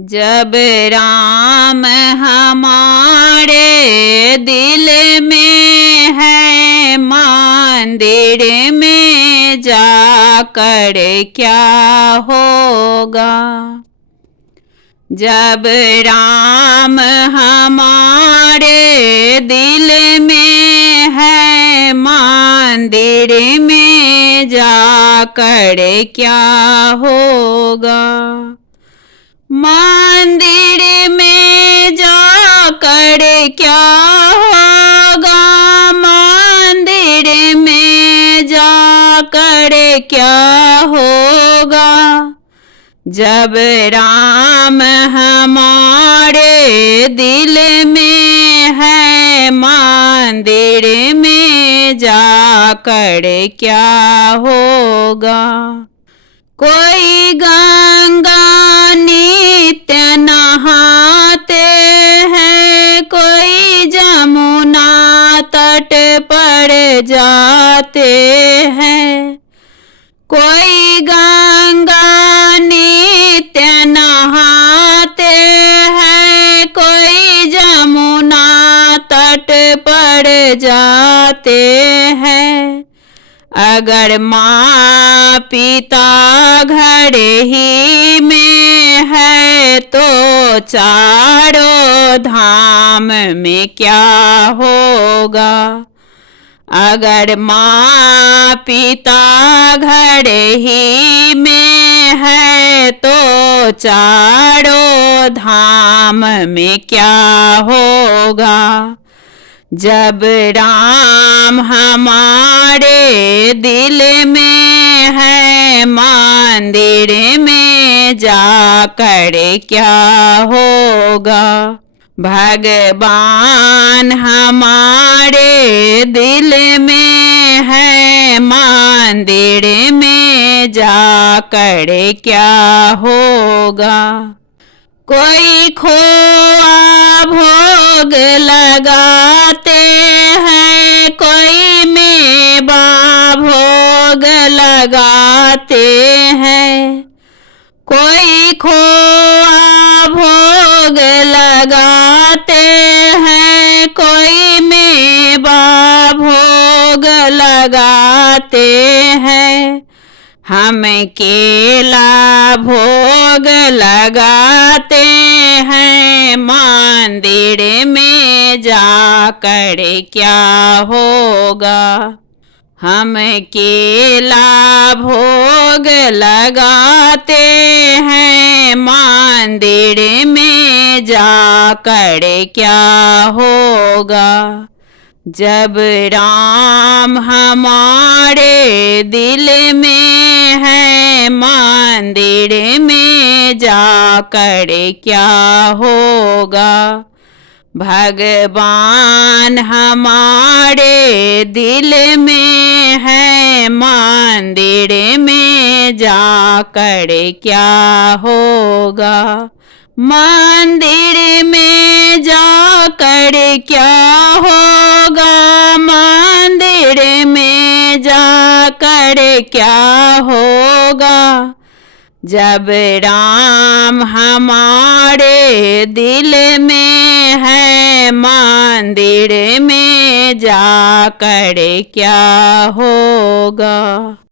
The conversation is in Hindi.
जब राम हमारे दिल में है, मंदिर में जाकर क्या होगा। जब राम हमारे दिल में है, मंदिर में जाकर क्या होगा। मंदिर में जाकर क्या होगा, मंदिर में जाकर क्या होगा। जब राम हमारे दिल में है, मंदिर में जाकर क्या होगा। कोई गंगा नित्य नहाते हैं, कोई जमुना तट पर जाते हैं। कोई गंगा नित्य नहाते हैं, कोई जमुना तट पर जाते हैं। अगर माँ पिता घर ही में है, तो चारों धाम में क्या होगा। अगर माँ पिता घर ही में है, तो चारों धाम में क्या होगा। जब राम हमारे दिल में है, मंदिर में जाकर क्या होगा। भगवान हमारे दिल में है, मंदिर में जाकर क्या होगा। कोई खोआ भोग लगाते हैं, कोई मेवा भोग लगाते हैं। कोई खोआ भोग लगाते हैं, कोई मेवा भोग लगाते हैं। हम केला भोग लगाते हैं, मंदिर में जाकर क्या होगा। हम केला भोग लगाते हैं, मंदिर में जाकर क्या होगा। जब राम हमारे दिल में है, मंदिर में जाकर क्या होगा। भगवान हमारे दिल में है, मंदिर में जाकर क्या होगा। मंदिर में जाकर क्या होगा, मंदिर में जाकर क्या होगा। जब राम हमारे दिल में है, मंदिर में जाकर क्या होगा।